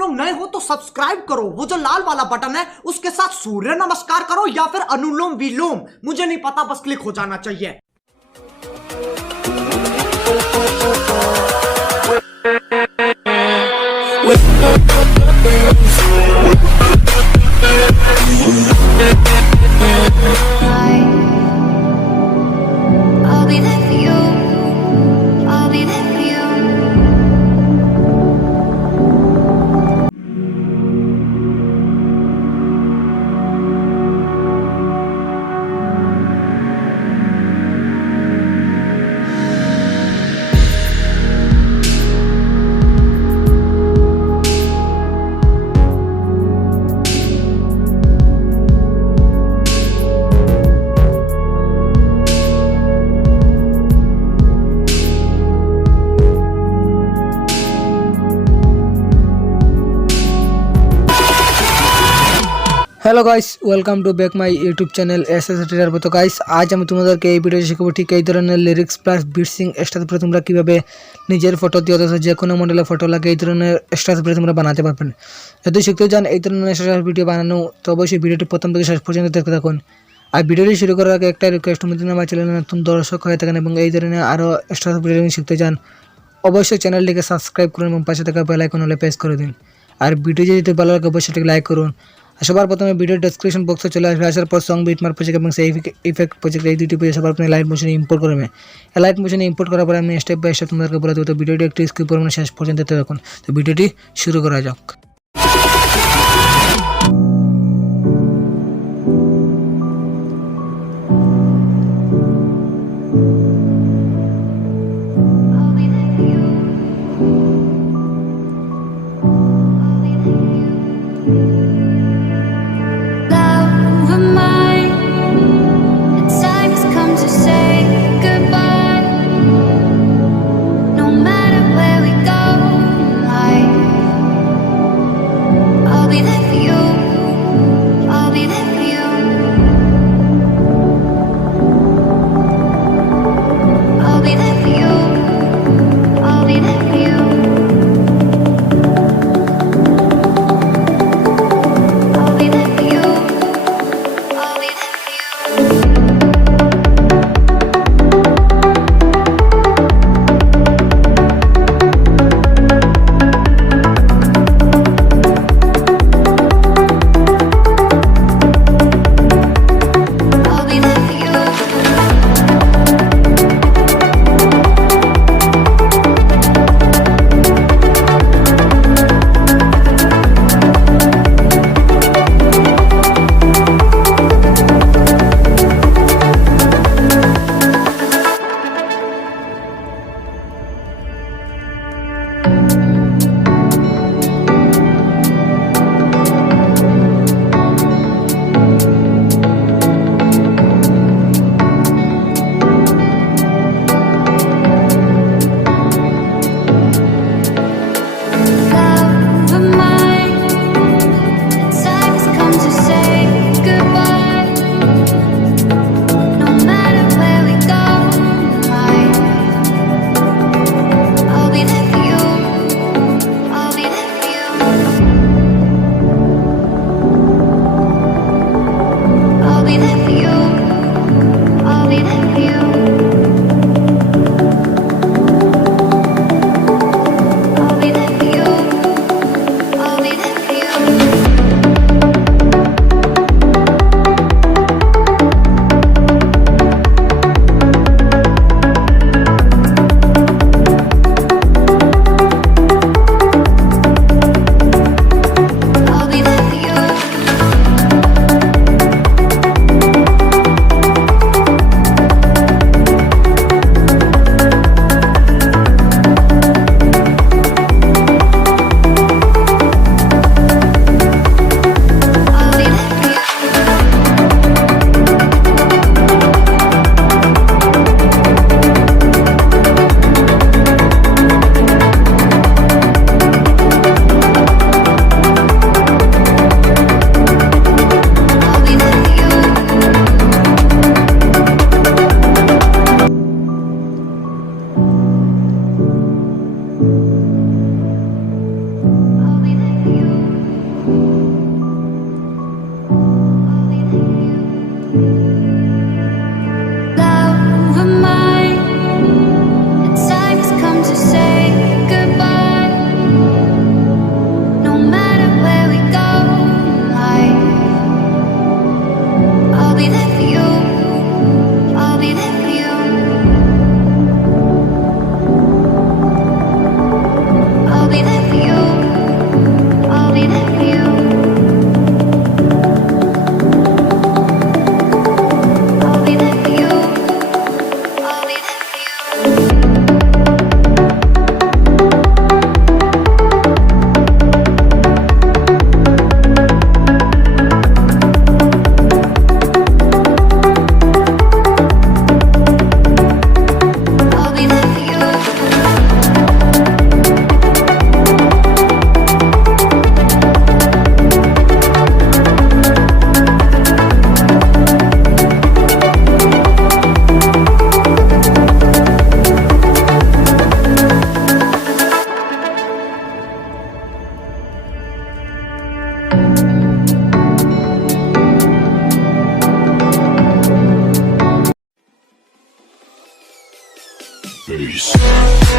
लोग नए हो तो सब्सक्राइब करो, वो जो लाल वाला बटन है उसके साथ सूर्य नमस्कार करो या फिर अनुलोम विलोम, मुझे नहीं पता, बस क्लिक हो जाना चाहिए। I'll be there for you. I'll be there for you. Hello guys, welcome to back my YouTube channel SS teacher. তো গাইস, আজ আমি তোমাদেরকে এই ভিডিওতে শেখাবো ঠিক এই ধরনের লিরিক্স প্লাস বিটসিং স্টার উপরে তোমরা কীভাবে নিজের ফটো দিয়ে অথবা যে কোনো মডেলের ফটো লাগে এই ধরনের স্টার উপরে তোমরা বানাতে পারবেন। যদি শিখতে চান এই ধরনের স্টার ভিডিও বানানো, তো অবশ্যই ভিডিওটি প্রথম থেকে শেষ পর্যন্ত দেখতে থাকুন। আর ভিডিওটি শুরু করার আগে একটা রিকোয়েস্ট, যদি আমার চ্যানেলে নতুন দর্শক হয়ে থাকেন এবং এই ধরনের আরও স্টার ভিডিও শিখতে চান, অবশ্যই চ্যানেলটিকে সাবস্ক্রাইব করুন এবং পাশে থাকা বেল আইকন হলে প্রেস করে দিন। আর ভিডিও যদি ভালো লাগে অবশ্যই এটাকে লাইক করুন। সবার প্রথমে ভিডিও ডেসক্রিপশন বক্সে চলে আসবে, আসার পর সং বিটমার্ক প্রজেক্ট এবং সেই ইফেক্ট প্রজেক্ট, এই দুটি পেজে সবার প্রথমে লাইট মোশনে ইম্পোর্ট করবে। লাইট মোশনে ইম্পোর্ট করার পরে আমি স্টেপ বাই স্টেপ তোমাদেরকে বলে দেবো। তো ভিডিওটি একটু স্কিপ করবেন, শেষ পর্যন্ত দেখতে থাকুন। তো ভিডিওটি শুরু করা যাক। I'll be there for you. I'll be there for you. Love of mine, the time has come to say goodbye. No matter where we go in life, face.